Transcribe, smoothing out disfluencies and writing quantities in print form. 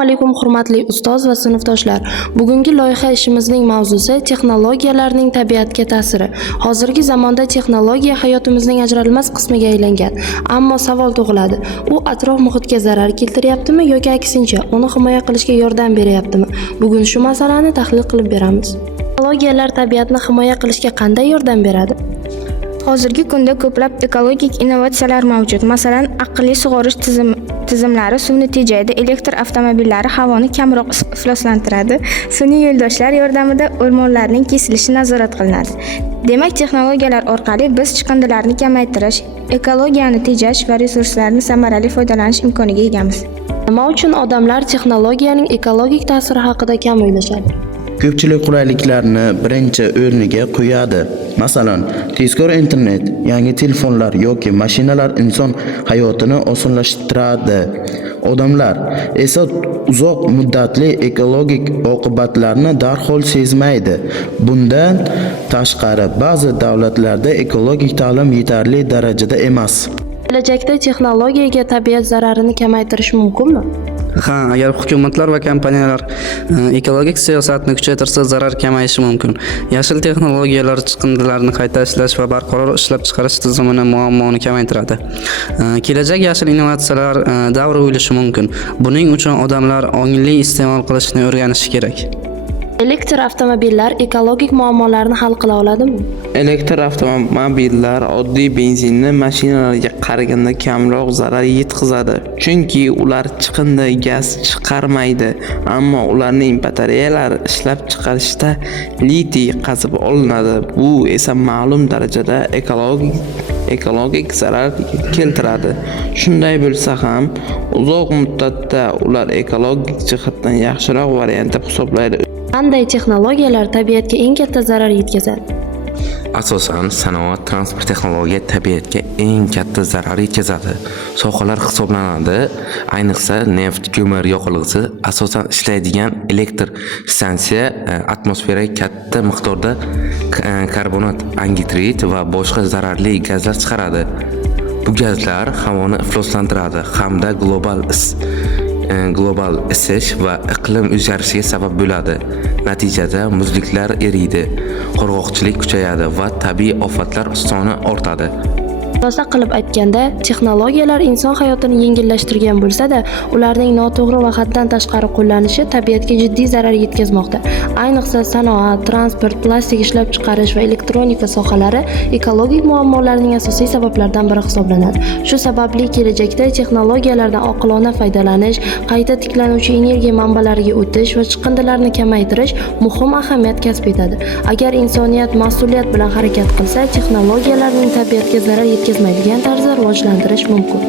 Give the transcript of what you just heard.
Assalomu alaykum hurmatli ustoz va sinfdoshlar. Bugungi loyiha ishimizning mavzusi texnologiyalarning tabiatga ta'siri. Hozirgi zamonda texnologiya hayotimizning ajralmas qismiga aylangan. Ammo savol tug'iladi. U atrof muhitga zarar keltiryaptimi yoki aksincha, uni himoya qilishga yordam beryaptimi? Bugun shu masalani tahlil qilib beramiz. Texnologiyalar tabiatni himoya qilishga qanday yordam beradi? Hozirgi kunda ko'plab ekologik innovatsiyalar mavjud. Masalan, aqlli sug'orish tizimlari suvni tejaydi, elektr avtomobillari havoni kamroq ifloslantiradi, sun'iy yo'ldoshlar yordamida o'rmonlarning kesilishi nazorat qilinadi. Demak, texnologiyalar orqali biz chiqindilarni kamaytirish, ekologiyani tejash va resurslarni samarali foydalanish imkoniga egamiz. Nima uchun odamlar texnologiyaning ekologik ta'siri haqida kam o'ylashadi? Ko'pchilik qulayliklarni birinchi o'rniga qo'yadi. Masalan, tezkor internet, yangi telefonlar yoki mashinalar inson hayotini osonlashtiradi. Odamlar esa uzoq muddatli ekologik oqibatlarni darhol sezmaydi. Bundan tashqari, ba'zi davlatlarda ekologik ta'lim yetarli darajada emas. Kelajakda texnologiyaga tabiat zararini kamaytirish mumkinmi? Ha, agar hukumatlar va kompaniyalar ekologik siyosatni kuchaytirsa, zarar kamayishi mumkin. Yashil texnologiyalar chiqindilarni qayta ishlash va barqaror ishlab chiqarish tizimini muammoni kamaytiradi. Kelajak yashil innovatsiyalar davri bo'lishi mumkin. Buning uchun odamlar ongli iste'mol qilishni o'rganishi kerak. Elektr avtomobillar ekologik muammolarni hal qila oladimi? Elektr avtomobillar oddiy benzinli mashinalarga qaraganda kamroq zarar yetkazadi, chunki ular chiqindi gaz chiqarmaydi, ammo ularning batareyalari ishlab chiqarishda litiy qazib olinadi. Bu esa ma'lum darajada ekologik zarar keltiradi. Shunday bo'lsa ham, uzoq muddatda ular ekologik jihatdan yaxshiroq variant deb hisoblaydi. Qanday texnologiyalar tabiatga eng katta zarar yetkazadi? Asosan sanoat, transport texnologiya tabiatga eng katta zarar yetkazadi. Sohalar hisoblanadi. Ayniqsa neft, ko'mir yoqilg'isi asosan ishlaydigan elektr stansiya atmosferaga katta miqdorda karbonat, angidrid va boshqa zararli gazlar chiqaradi. Bu gazlar havoni ifloslantiradi hamda global isish va iqlim o'zgarishiga sabab bo'ladi. Natijada muzliklar eriydi, qurg'oqchilik kuchayadi va tabiiy ofatlar soni ortadi. Xulosa qilib aytganda, texnologiyalar inson hayotini yengillashtirgan bo'lsa-da, ularning noto'g'ri va haddan tashqari qo'llanishi tabiatga jiddiy zarar yetkazmoqda. Ayniqsa sanoat, transport, plastik ishlab chiqarish va elektronika sohalari ekologik muammolarning asosiy sabablaridan biri hisoblanadi. Shu sababli kelajakda texnologiyalardan oqilona foydalanish, qayta tiklanuvchi energiya manbalariga o'tish va chiqindilarni kamaytirish muhim ahamiyat kasb etadi. Agar insoniyat mas'uliyat bilan harakat qilsa, texnologiyalarning tabiatga zarar yetkazmaydigan tarzda rivojlantirish mumkin.